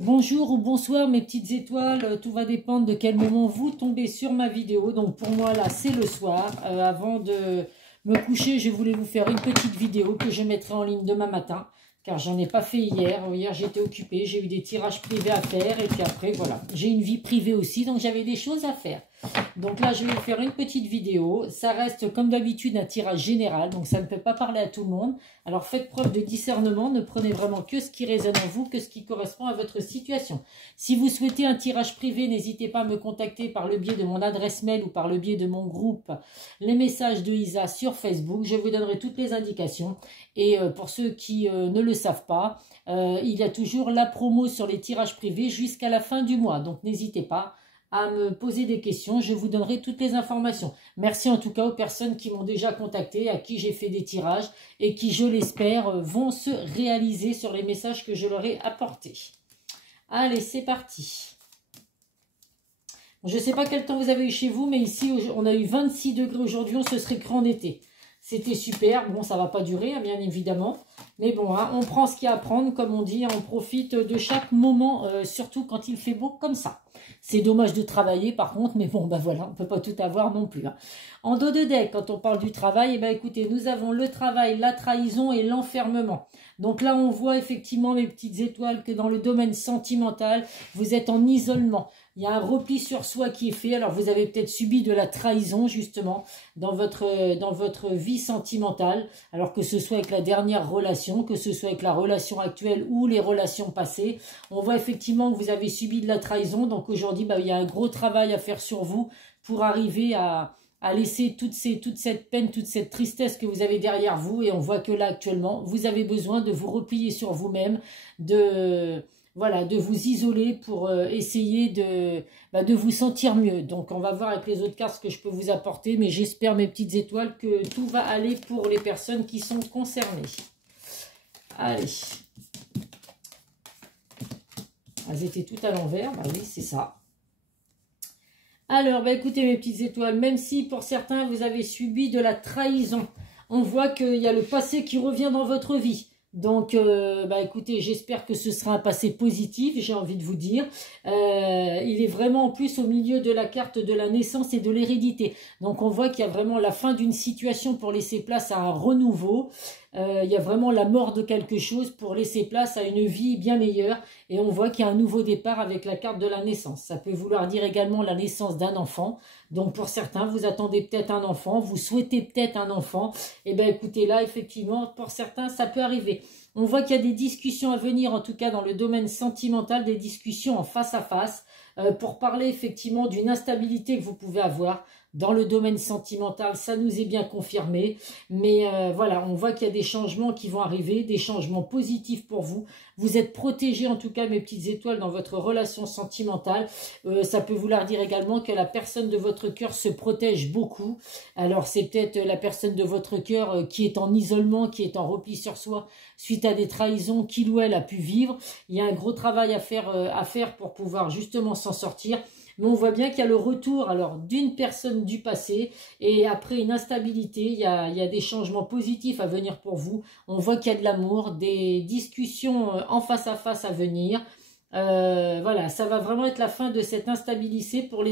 Bonjour ou bonsoir mes petites étoiles, tout va dépendre de quel moment vous tombez sur ma vidéo. Donc pour moi là c'est le soir. Avant de me coucher, je voulais vous faire une petite vidéo que je mettrai en ligne demain matin. Car j'en ai pas fait hier. Hier j'étais occupée, j'ai eu des tirages privés à faire. Et puis après voilà, j'ai une vie privée aussi, donc j'avais des choses à faire. Donc là je vais vous faire une petite vidéo. Ça reste comme d'habitude un tirage général, donc ça ne peut pas parler à tout le monde. Alors faites preuve de discernement, ne prenez vraiment que ce qui résonne en vous, que ce qui correspond à votre situation. Si vous souhaitez un tirage privé, n'hésitez pas à me contacter par le biais de mon adresse mail ou par le biais de mon groupe Les Messages de Isa sur Facebook. Je vous donnerai toutes les indications. Et pour ceux qui ne le savent pas, il y a toujours la promo sur les tirages privés jusqu'à la fin du mois. Donc n'hésitez pas à me poser des questions, je vous donnerai toutes les informations. Merci en tout cas aux personnes qui m'ont déjà contacté, à qui j'ai fait des tirages et qui, je l'espère, vont se réaliser sur les messages que je leur ai apportés. Allez, c'est parti. Je ne sais pas quel temps vous avez eu chez vous, mais ici, on a eu 26 degrés aujourd'hui, on se serait cru en été. C'était super, bon, ça ne va pas durer, hein, bien évidemment. Mais bon, hein, on prend ce qu'il y a à prendre, comme on dit, on profite de chaque moment, surtout quand il fait beau comme ça. C'est dommage de travailler par contre, mais bon, ben voilà, on ne peut pas tout avoir non plus. Hein. En dos de deck, quand on parle du travail, eh ben écoutez, nous avons le travail, la trahison et l'enfermement. Donc là, on voit effectivement, mes petites étoiles, que dans le domaine sentimental, vous êtes en isolement. Il y a un repli sur soi qui est fait. Alors, vous avez peut-être subi de la trahison, justement, dans votre vie sentimentale. Alors, que ce soit avec la dernière relation, que ce soit avec la relation actuelle ou les relations passées. On voit effectivement que vous avez subi de la trahison. Donc, aujourd'hui, bah, il y a un gros travail à faire sur vous pour arriver à laisser toute cette peine, toute cette tristesse que vous avez derrière vous. Et on voit que là, actuellement, vous avez besoin de vous replier sur vous-même, voilà, de vous isoler pour essayer de vous sentir mieux. Donc, on va voir avec les autres cartes ce que je peux vous apporter. Mais j'espère, mes petites étoiles, que tout va aller pour les personnes qui sont concernées. Allez. Elles étaient toutes à l'envers. Bah oui, c'est ça. Alors, bah écoutez, mes petites étoiles, même si pour certains, vous avez subi de la trahison, on voit qu'il y a le passé qui revient dans votre vie. Donc, bah écoutez, j'espère que ce sera un passé positif, j'ai envie de vous dire. Il est vraiment en plus au milieu de la carte de la naissance et de l'hérédité. Donc, on voit qu'il y a vraiment la fin d'une situation pour laisser place à un renouveau. Il y a vraiment la mort de quelque chose pour laisser place à une vie bien meilleure. Et on voit qu'il y a un nouveau départ avec la carte de la naissance. Ça peut vouloir dire également la naissance d'un enfant. Donc pour certains, vous attendez peut-être un enfant, vous souhaitez peut-être un enfant. Et bien écoutez, là effectivement, pour certains, ça peut arriver. On voit qu'il y a des discussions à venir, en tout cas dans le domaine sentimental, des discussions en face à face, pour parler effectivement d'une instabilité que vous pouvez avoir. Dans le domaine sentimental, ça nous est bien confirmé. Mais voilà, on voit qu'il y a des changements qui vont arriver, des changements positifs pour vous. Vous êtes protégés, en tout cas, mes petites étoiles, dans votre relation sentimentale. Ça peut vouloir dire également que la personne de votre cœur se protège beaucoup. Alors, c'est peut-être la personne de votre cœur qui est en isolement, qui est en repli sur soi, suite à des trahisons qu'il ou elle a pu vivre. Il y a un gros travail à faire pour pouvoir justement s'en sortir. Mais on voit bien qu'il y a le retour alors d'une personne du passé et après une instabilité, il y a des changements positifs à venir pour vous. On voit qu'il y a de l'amour, des discussions en face à venir. Voilà, ça va vraiment être la fin de cette instabilité pour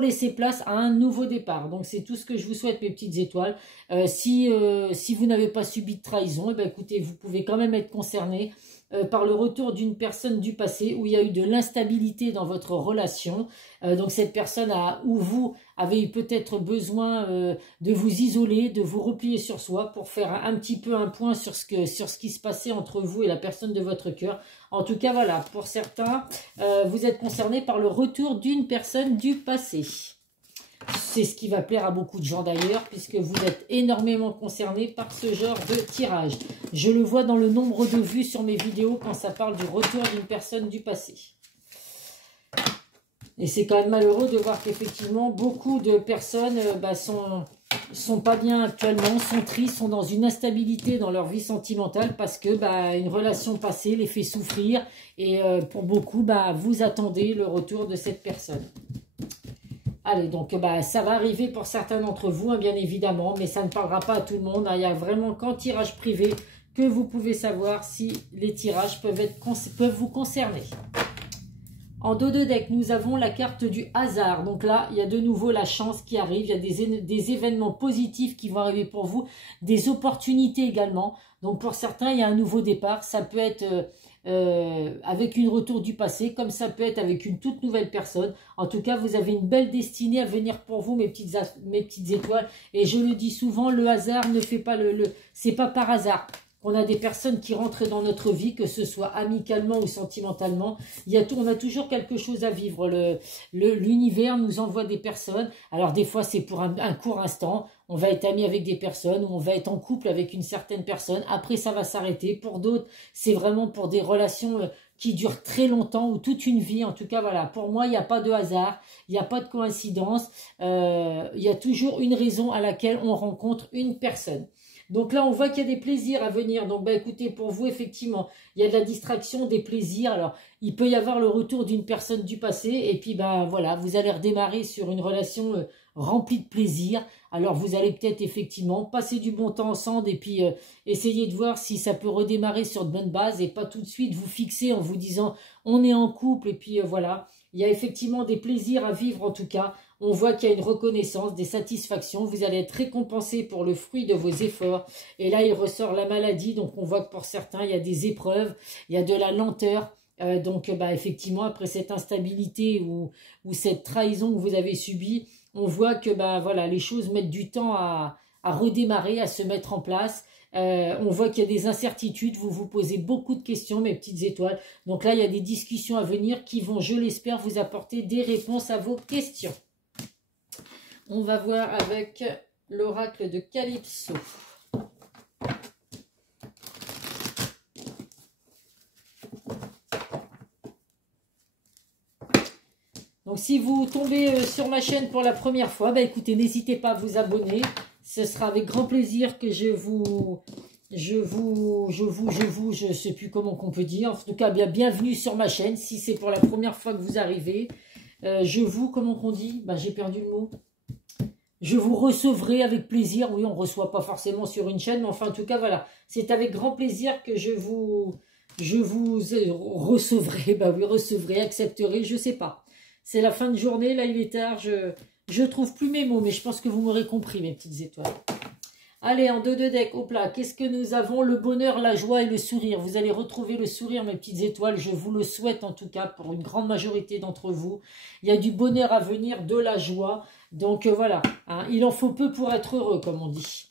laisser place à un nouveau départ. Donc c'est tout ce que je vous souhaite, mes petites étoiles. Si vous n'avez pas subi de trahison, eh ben, écoutez, vous pouvez quand même être concerné par le retour d'une personne du passé où il y a eu de l'instabilité dans votre relation. Donc cette personne où vous avez eu peut-être besoin de vous isoler, de vous replier sur soi pour faire un petit peu un point sur ce qui se passait entre vous et la personne de votre cœur. En tout cas, voilà, pour certains, vous êtes concernés par le retour d'une personne du passé. C'est ce qui va plaire à beaucoup de gens d'ailleurs, puisque vous êtes énormément concernés par ce genre de tirage. Je le vois dans le nombre de vues sur mes vidéos quand ça parle du retour d'une personne du passé. Et c'est quand même malheureux de voir qu'effectivement, beaucoup de personnes sont pas bien actuellement, sont tristes, sont dans une instabilité dans leur vie sentimentale parce que une relation passée les fait souffrir. Et pour beaucoup, vous attendez le retour de cette personne. Allez, donc ça va arriver pour certains d'entre vous, hein, bien évidemment, mais ça ne parlera pas à tout le monde. Hein. Il y a vraiment qu'en tirage privé que vous pouvez savoir si les tirages peuvent vous concerner. En dos de deck, nous avons la carte du hasard. Donc là, il y a de nouveau la chance qui arrive. Il y a des événements positifs qui vont arriver pour vous. Des opportunités également. Donc pour certains, il y a un nouveau départ. Ça peut être avec une retour du passé, comme ça peut être avec une toute nouvelle personne. En tout cas, vous avez une belle destinée à venir pour vous, mes petites étoiles. Et je le dis souvent, le hasard ne fait pas c'est pas par hasard. On a des personnes qui rentrent dans notre vie, que ce soit amicalement ou sentimentalement. On a toujours quelque chose à vivre. L'univers nous envoie des personnes. Alors des fois, c'est pour un court instant. On va être ami avec des personnes ou on va être en couple avec une certaine personne. Après, ça va s'arrêter. Pour d'autres, c'est vraiment pour des relations qui durent très longtemps ou toute une vie. En tout cas, voilà. Pour moi, il n'y a pas de hasard. Il n'y a pas de coïncidence. Il y a toujours une raison à laquelle on rencontre une personne. Donc là, on voit qu'il y a des plaisirs à venir. Donc, bah, écoutez, pour vous, effectivement, il y a de la distraction, des plaisirs. Alors, il peut y avoir le retour d'une personne du passé. Et puis, bah, voilà, vous allez redémarrer sur une relation remplie de plaisir. Alors, vous allez peut-être, effectivement, passer du bon temps ensemble et puis essayer de voir si ça peut redémarrer sur de bonnes bases et pas tout de suite vous fixer en vous disant, on est en couple et puis voilà. Il y a effectivement des plaisirs à vivre en tout cas. On voit qu'il y a une reconnaissance, des satisfactions. Vous allez être récompensé pour le fruit de vos efforts. Et là, il ressort la maladie. Donc, on voit que pour certains, il y a des épreuves, il y a de la lenteur. Donc, bah, effectivement, après cette instabilité ou cette trahison que vous avez subie, on voit que bah, voilà, les choses mettent du temps à redémarrer, à se mettre en place. On voit qu'il y a des incertitudes, vous vous posez beaucoup de questions, mes petites étoiles. Donc là, il y a des discussions à venir qui vont, je l'espère, vous apporter des réponses à vos questions. On va voir avec l'oracle de Calypso. Donc si vous tombez sur ma chaîne pour la première fois, bah écoutez, n'hésitez pas à vous abonner. Ce sera avec grand plaisir que je sais plus comment qu'on peut dire. En tout cas, bienvenue sur ma chaîne. Si c'est pour la première fois que vous arrivez, comment qu'on dit? Bah, j'ai perdu le mot. Je vous recevrai avec plaisir. Oui, on ne reçoit pas forcément sur une chaîne, mais enfin, en tout cas, voilà. C'est avec grand plaisir que je vous recevrai. Bah oui, recevrai, accepterai, je sais pas. C'est la fin de journée, là, il est tard. Je trouve plus mes mots, mais je pense que vous m'aurez compris, mes petites étoiles. Allez, en dos de deck, hop là, qu'est-ce que nous avons? Le bonheur, la joie et le sourire. Vous allez retrouver le sourire, mes petites étoiles. Je vous le souhaite, en tout cas, pour une grande majorité d'entre vous. Il y a du bonheur à venir, de la joie. Donc, voilà, hein, il en faut peu pour être heureux, comme on dit.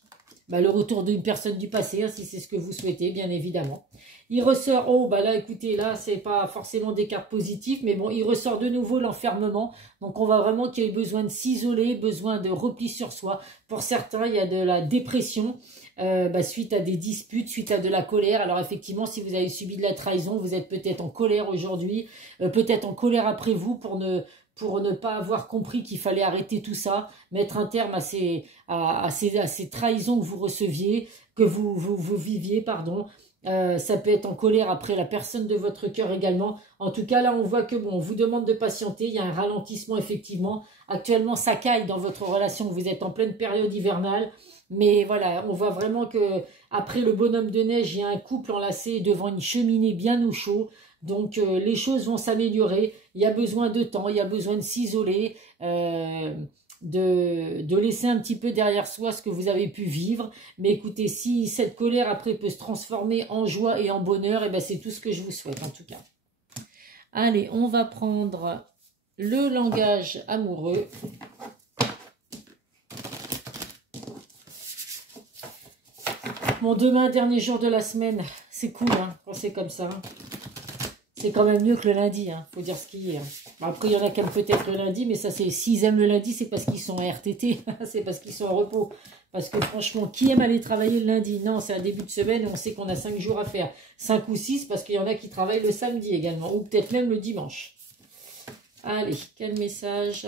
Bah, le retour d'une personne du passé, hein, si c'est ce que vous souhaitez, bien évidemment. Il ressort, oh, bah là, écoutez, là, c'est pas forcément des cartes positives, mais bon, il ressort de nouveau l'enfermement. Donc, on voit vraiment qu'il y a besoin de s'isoler, besoin de repli sur soi. Pour certains, il y a de la dépression suite à des disputes, suite à de la colère. Alors, effectivement, si vous avez subi de la trahison, vous êtes peut-être en colère aujourd'hui, peut-être en colère après vous pour ne pas avoir compris qu'il fallait arrêter tout ça, mettre un terme à ces trahisons que vous receviez, que vous viviez, pardon. Ça peut être en colère après la personne de votre cœur également. En tout cas, là, on voit que bon, on vous demande de patienter. Il y a un ralentissement, effectivement. Actuellement, ça caille dans votre relation. Vous êtes en pleine période hivernale. Mais voilà, on voit vraiment que après le bonhomme de neige, il y a un couple enlacé devant une cheminée bien au chaud. Donc, les choses vont s'améliorer. Il y a besoin de temps, il y a besoin de s'isoler, de laisser un petit peu derrière soi ce que vous avez pu vivre. Mais écoutez, si cette colère après peut se transformer en joie et en bonheur, et ben c'est tout ce que je vous souhaite en tout cas. Allez, on va prendre le langage amoureux. Bon, demain, dernier jour de la semaine, c'est cool hein, quand c'est comme ça. Hein. C'est quand même mieux que le lundi, hein, faut dire ce qu'il y a. Hein. Après, il y en a qui aiment peut-être le lundi, mais ça, c'est s'ils aiment le lundi, c'est parce qu'ils sont en RTT, c'est parce qu'ils sont en repos. Parce que franchement, qui aime aller travailler le lundi? Non, c'est un début de semaine et on sait qu'on a 5 jours à faire. 5 ou 6, parce qu'il y en a qui travaillent le samedi également, ou peut-être même le dimanche. Allez, quel message?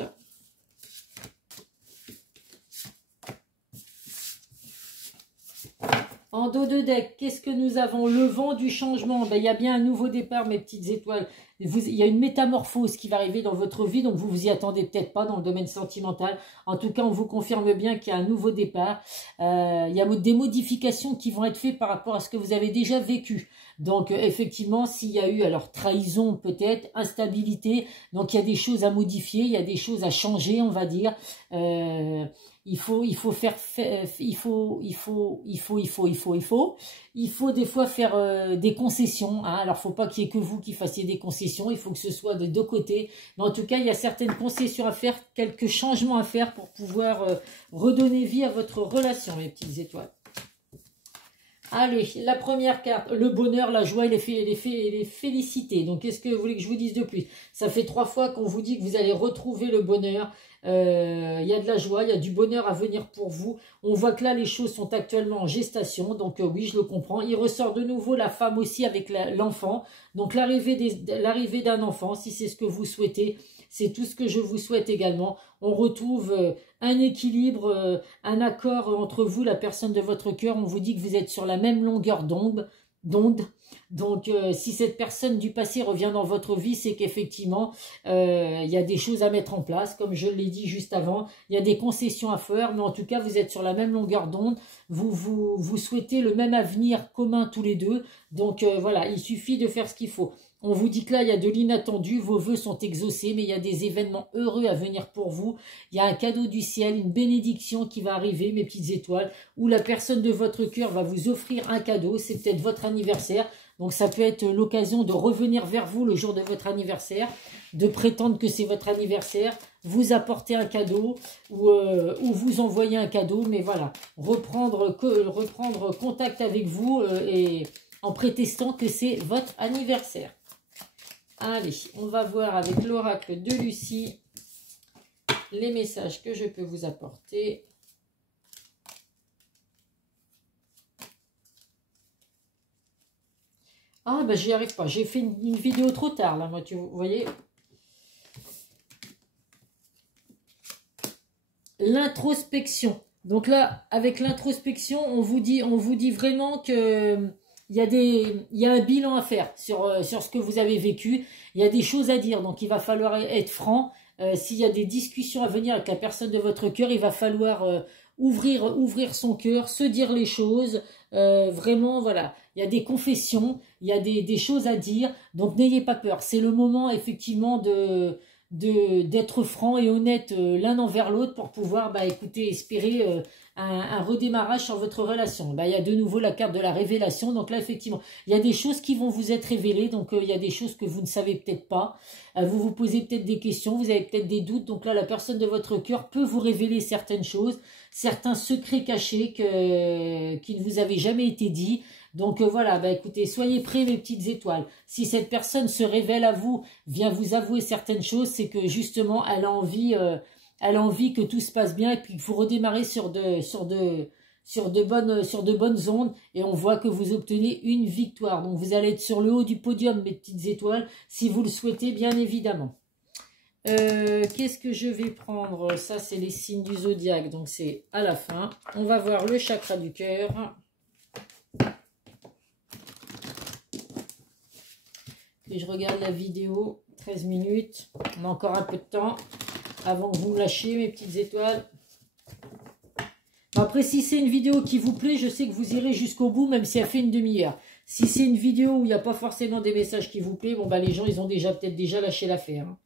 En dos de deck, qu'est-ce que nous avons? Le vent du changement. Ben, il y a bien un nouveau départ, mes petites étoiles. Il y a une métamorphose qui va arriver dans votre vie, donc vous vous y attendez peut-être pas dans le domaine sentimental. En tout cas, on vous confirme bien qu'il y a un nouveau départ. Il y a des modifications qui vont être faites par rapport à ce que vous avez déjà vécu. Donc, effectivement, s'il y a eu, alors, trahison peut-être, instabilité, donc il y a des choses à modifier, il y a des choses à changer, on va dire. Il faut des fois faire des concessions, hein. Alors, faut pas qu'il y ait que vous qui fassiez des concessions, il faut que ce soit de deux côtés. Mais en tout cas, il y a certaines concessions à faire, quelques changements à faire pour pouvoir redonner vie à votre relation, mes petites étoiles. Allez, la première carte, le bonheur, la joie et les félicités. Donc, qu'est-ce que vous voulez que je vous dise de plus? Ça fait 3 fois qu'on vous dit que vous allez retrouver le bonheur. Il y a de la joie, il y a du bonheur à venir pour vous. On voit que là, les choses sont actuellement en gestation. Donc, oui, je le comprends. Il ressort de nouveau la femme aussi avec l'enfant. Donc, l'arrivée d'un enfant, si c'est ce que vous souhaitez, c'est tout ce que je vous souhaite également. On retrouve un équilibre, un accord entre vous, la personne de votre cœur. On vous dit que vous êtes sur la même longueur d'onde. Donc, si cette personne du passé revient dans votre vie, c'est qu'effectivement, il y a des choses à mettre en place. Comme je l'ai dit juste avant, il y a des concessions à faire. Mais en tout cas, vous êtes sur la même longueur d'onde. Vous souhaitez le même avenir commun tous les deux. Donc, voilà, il suffit de faire ce qu'il faut. On vous dit que là, il y a de l'inattendu, vos vœux sont exaucés, mais il y a des événements heureux à venir pour vous. Il y a un cadeau du ciel, une bénédiction qui va arriver, mes petites étoiles, où la personne de votre cœur va vous offrir un cadeau. C'est peut-être votre anniversaire, donc ça peut être l'occasion de revenir vers vous le jour de votre anniversaire, de prétendre que c'est votre anniversaire, vous apporter un cadeau ou vous envoyer un cadeau, mais voilà, reprendre contact avec vous et en prétextant que c'est votre anniversaire. Allez, on va voir avec l'oracle de Lucie les messages que je peux vous apporter. Ah, ben j'y arrive pas. J'ai fait une vidéo trop tard, là, moi, vous voyez. L'introspection. Donc là, avec l'introspection, on vous dit vraiment que... Il y a un bilan à faire sur ce que vous avez vécu. Il y a des choses à dire. Donc, il va falloir être franc. S'il y a des discussions à venir avec la personne de votre cœur, il va falloir ouvrir son cœur, se dire les choses. Vraiment, voilà. Il y a des confessions, il y a des choses à dire. Donc, n'ayez pas peur. C'est le moment, effectivement, d'être franc et honnête l'un envers l'autre pour pouvoir, écoutez, espérer un redémarrage sur votre relation. Il y a de nouveau la carte de la révélation. Donc là, effectivement, il y a des choses qui vont vous être révélées. Donc, il y a des choses que vous ne savez peut-être pas. Vous vous posez peut-être des questions. Vous avez peut-être des doutes. Donc là, la personne de votre cœur peut vous révéler certaines choses, certains secrets cachés qui ne vous avaient jamais été dits. Donc voilà, écoutez, soyez prêts mes petites étoiles. Si cette personne se révèle à vous, vient vous avouer certaines choses, c'est que justement, elle a envie que tout se passe bien et puis que vous redémarrez sur de bonnes ondes et on voit que vous obtenez une victoire. Donc vous allez être sur le haut du podium, mes petites étoiles, si vous le souhaitez, bien évidemment. Qu'est-ce que je vais prendre? Ça, c'est les signes du zodiaque, donc c'est à la fin. On va voir le chakra du cœur. Et je regarde la vidéo, 13 minutes. On a encore un peu de temps avant que vous me lâchiez, mes petites étoiles. Après, si c'est une vidéo qui vous plaît, je sais que vous irez jusqu'au bout, même si elle fait une demi-heure. Si c'est une vidéo où il n'y a pas forcément des messages qui vous plaisent, les gens, ils ont peut-être déjà lâché l'affaire. Hein.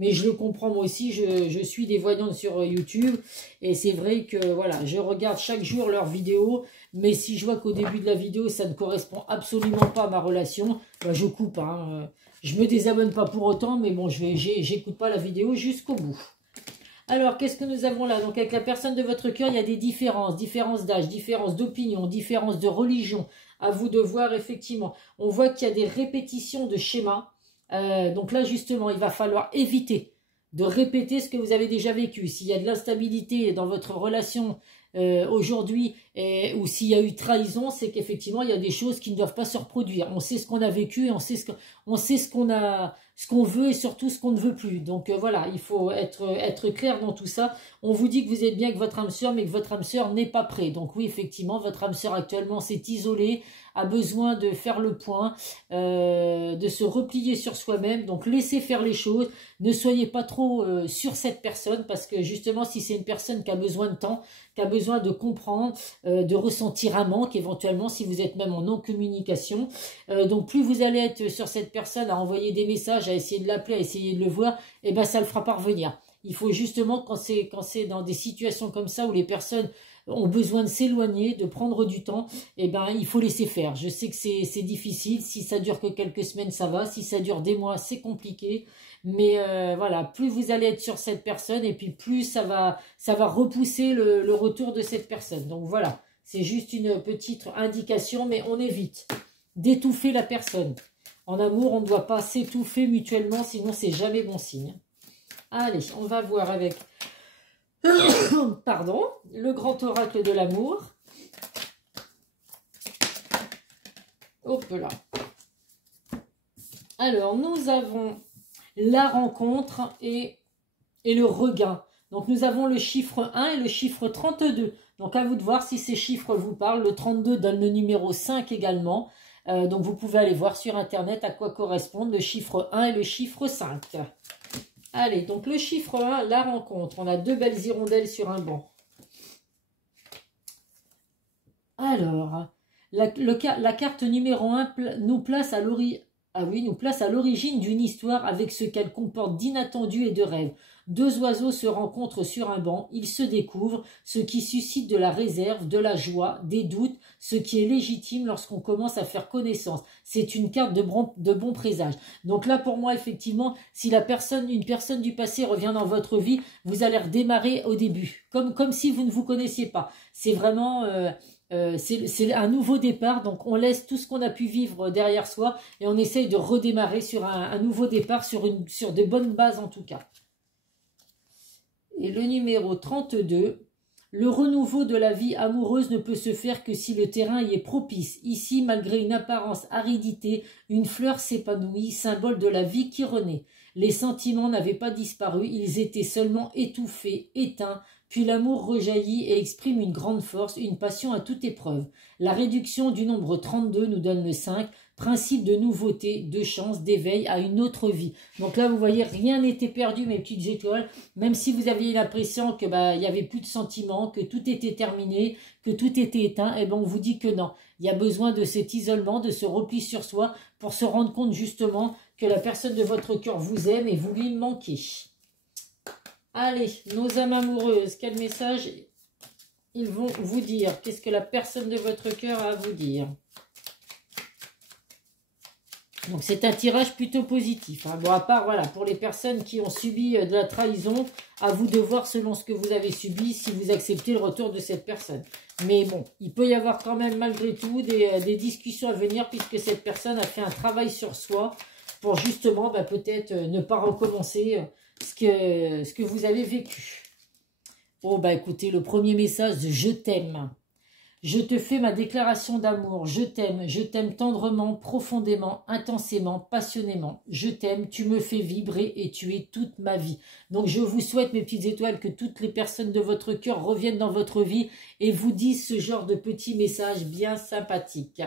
Mais je le comprends, moi aussi, je suis des voyantes sur YouTube. Et c'est vrai que, voilà, je regarde chaque jour leurs vidéos. Mais si je vois qu'au début de la vidéo, ça ne correspond absolument pas à ma relation, je coupe. Hein. Je me désabonne pas pour autant, mais bon, j'écoute pas la vidéo jusqu'au bout. Alors, qu'est-ce que nous avons là? Donc, avec la personne de votre cœur, il y a des différences d'âge, différences d'opinion, différences de religion. À vous de voir, effectivement. On voit qu'il y a des répétitions de schémas. Donc là, justement, il va falloir éviter de répéter ce que vous avez déjà vécu. S'il y a de l'instabilité dans votre relation aujourd'hui ou s'il y a eu trahison, c'est qu'effectivement, il y a des choses qui ne doivent pas se reproduire. On sait ce qu'on a vécu et on sait ce ce qu'on veut et surtout ce qu'on ne veut plus. Donc voilà, il faut être clair dans tout ça. On vous dit que vous êtes bien avec votre âme sœur, mais que votre âme sœur n'est pas prêt. Donc oui, effectivement, votre âme sœur actuellement s'est isolée, a besoin de faire le point, de se replier sur soi-même. Donc laissez faire les choses. Ne soyez pas trop sur cette personne, parce que justement, si c'est une personne qui a besoin de temps, qui a besoin de comprendre, de ressentir un manque, éventuellement, si vous êtes même en non-communication. Donc plus vous allez être sur cette personne, à envoyer des messages, à essayer de l'appeler, à essayer de le voir, et ben ça le fera parvenir. Il faut justement, quand c'est dans des situations comme ça, où les personnes ont besoin de s'éloigner, de prendre du temps, et ben il faut laisser faire. Je sais que c'est difficile, si ça dure que quelques semaines, ça va, si ça dure des mois, c'est compliqué, mais voilà, plus vous allez être sur cette personne, et puis plus ça va repousser le retour de cette personne. Donc voilà, c'est juste une petite indication, mais on évite d'étouffer la personne. En amour, on ne doit pas s'étouffer mutuellement, sinon c'est jamais bon signe. Allez, on va voir avec pardon, le grand oracle de l'amour. Hop là. Alors, nous avons la rencontre et le regain. Donc, nous avons le chiffre 1 et le chiffre 32. Donc, à vous de voir si ces chiffres vous parlent. Le 32 donne le numéro 5 également. Donc, vous pouvez aller voir sur Internet à quoi correspondent le chiffre 1 et le chiffre 5. Allez, donc le chiffre 1, la rencontre. On a deux belles hirondelles sur un banc. Alors, la carte numéro 1 nous place à l'origine d'une histoire avec ce qu'elle comporte d'inattendu et de rêve. Deux oiseaux se rencontrent sur un banc, ils se découvrent, ce qui suscite de la réserve, de la joie, des doutes, ce qui est légitime lorsqu'on commence à faire connaissance. C'est une carte de bon présage. Donc là, pour moi, effectivement, si une personne du passé revient dans votre vie, vous allez redémarrer au début, comme si vous ne vous connaissiez pas. C'est vraiment... c'est un nouveau départ, donc on laisse tout ce qu'on a pu vivre derrière soi et on essaye de redémarrer sur un nouveau départ, sur de bonnes bases en tout cas. Et le numéro 32, le renouveau de la vie amoureuse ne peut se faire que si le terrain y est propice. Ici, malgré une apparence aridité, une fleur s'épanouit, symbole de la vie qui renaît. Les sentiments n'avaient pas disparu, ils étaient seulement étouffés, éteints, puis l'amour rejaillit et exprime une grande force, une passion à toute épreuve. La réduction du nombre 32 nous donne le 5, principe de nouveauté, de chance, d'éveil à une autre vie. Donc là, vous voyez, rien n'était perdu, mes petites étoiles, même si vous aviez l'impression que il y avait plus de sentiments, que tout était terminé, que tout était éteint, et on vous dit que non. Il y a besoin de cet isolement, de ce repli sur soi, pour se rendre compte justement que la personne de votre cœur vous aime et vous lui manquez. Allez, nos âmes amoureuses, quel message ils vont vous dire? Qu'est-ce que la personne de votre cœur a à vous dire? Donc c'est un tirage plutôt positif. Hein. Bon, à part, voilà, pour les personnes qui ont subi de la trahison, à vous de voir selon ce que vous avez subi, si vous acceptez le retour de cette personne. Mais bon, il peut y avoir quand même malgré tout des discussions à venir, puisque cette personne a fait un travail sur soi pour justement peut-être ne pas recommencer ce que vous avez vécu. Bon, écoutez, le premier message, je t'aime. Je te fais ma déclaration d'amour. Je t'aime tendrement, profondément, intensément, passionnément. Je t'aime, tu me fais vibrer et tu es toute ma vie. Donc je vous souhaite, mes petites étoiles, que toutes les personnes de votre cœur reviennent dans votre vie et vous disent ce genre de petits messages bien sympathiques.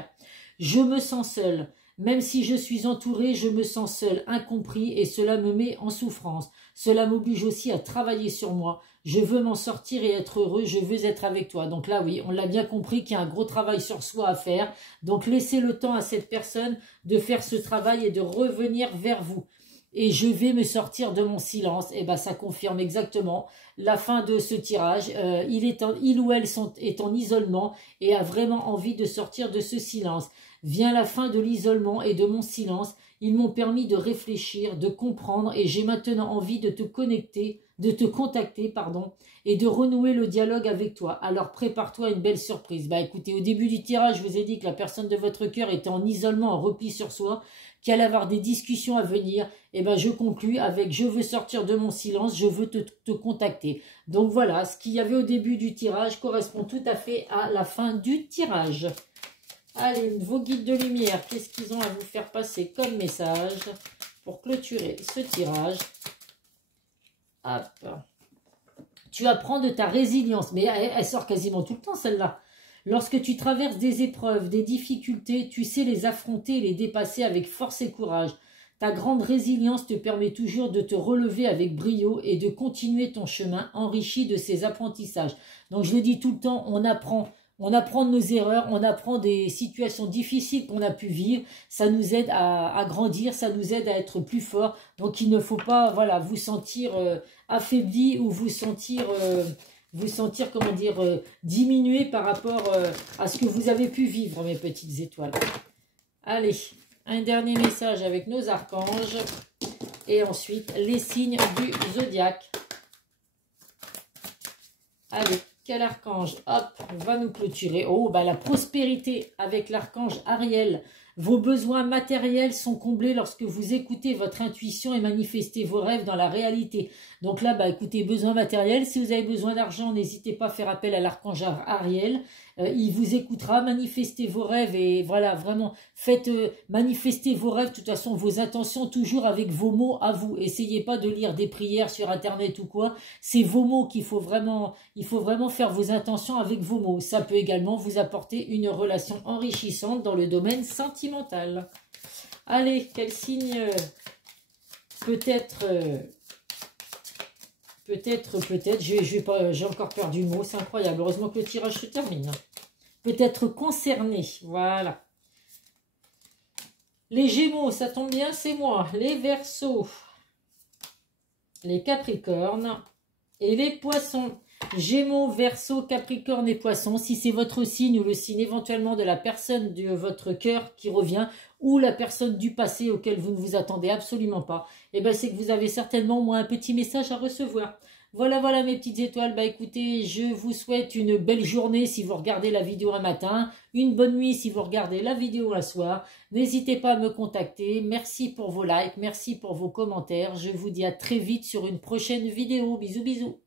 Je me sens seule. Même si je suis entourée, je me sens seule, incompris, et cela me met en souffrance. Cela m'oblige aussi à travailler sur moi. Je veux m'en sortir et être heureux, je veux être avec toi. Donc là, oui, on l'a bien compris qu'il y a un gros travail sur soi à faire. Donc laissez le temps à cette personne de faire ce travail et de revenir vers vous. Et je vais me sortir de mon silence. Et ça confirme exactement la fin de ce tirage. Il ou elle est en isolement et a vraiment envie de sortir de ce silence. Vient la fin de l'isolement et de mon silence. Ils m'ont permis de réfléchir, de comprendre, et j'ai maintenant envie de te contacter, et de renouer le dialogue avec toi. Alors prépare-toi à une belle surprise. Écoutez, au début du tirage, je vous ai dit que la personne de votre cœur était en isolement, en repli sur soi, qu'il allait avoir des discussions à venir. Je conclus avec « je veux sortir de mon silence, je veux te contacter ». Donc voilà, ce qu'il y avait au début du tirage correspond tout à fait à la fin du tirage. Allez, vos guides de lumière, qu'est-ce qu'ils ont à vous faire passer comme message pour pour clôturer ce tirage. Hop. Tu apprends de ta résilience. Mais elle sort quasiment tout le temps, celle-là. Lorsque tu traverses des épreuves, des difficultés, tu sais les affronter et les dépasser avec force et courage. Ta grande résilience te permet toujours de te relever avec brio et de continuer ton chemin enrichi de ces apprentissages. Donc je le dis tout le temps, on apprend de nos erreurs, on apprend des situations difficiles qu'on a pu vivre. Ça nous aide à grandir, ça nous aide à être plus fort. Donc il ne faut pas voilà, vous sentir affaibli ou vous sentir comment dire, diminué par rapport à ce que vous avez pu vivre, mes petites étoiles. Allez, un dernier message avec nos archanges. Et ensuite, les signes du zodiaque. Allez, quel archange, hop, va nous clôturer. Oh, bah la prospérité avec l'archange Ariel. Vos besoins matériels sont comblés lorsque vous écoutez votre intuition et manifestez vos rêves dans la réalité. Donc là, bah écoutez, besoins matériels, si vous avez besoin d'argent, n'hésitez pas à faire appel à l'archange Ariel. Il vous écoutera, manifestez vos rêves et voilà, vraiment, faites manifester vos rêves, de toute façon, vos intentions, toujours avec vos mots à vous. Essayez pas de lire des prières sur Internet ou quoi. C'est vos mots qu'il faut vraiment, il faut vraiment faire vos intentions avec vos mots. Ça peut également vous apporter une relation enrichissante dans le domaine sentimental. Allez, quel signe peut-être, j'ai encore perdu le mot, c'est incroyable. Heureusement que le tirage se termine. Peut-être concerné, voilà. Les Gémeaux, ça tombe bien, c'est moi. Les Verseaux, les Capricornes et les Poissons. Gémeaux, Verseaux, Capricorne et Poissons. Si c'est votre signe ou le signe éventuellement de la personne de votre cœur qui revient ou la personne du passé auquel vous ne vous attendez absolument pas, eh ben c'est que vous avez certainement au moins un petit message à recevoir. Voilà mes petites étoiles. Bah écoutez, je vous souhaite une belle journée si vous regardez la vidéo un matin, une bonne nuit si vous regardez la vidéo un soir. N'hésitez pas à me contacter. Merci pour vos likes, merci pour vos commentaires. Je vous dis à très vite sur une prochaine vidéo. Bisous, bisous.